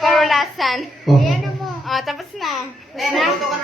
by Oh. Ayan mo. Oh, tapos na. Eh, nagluto ka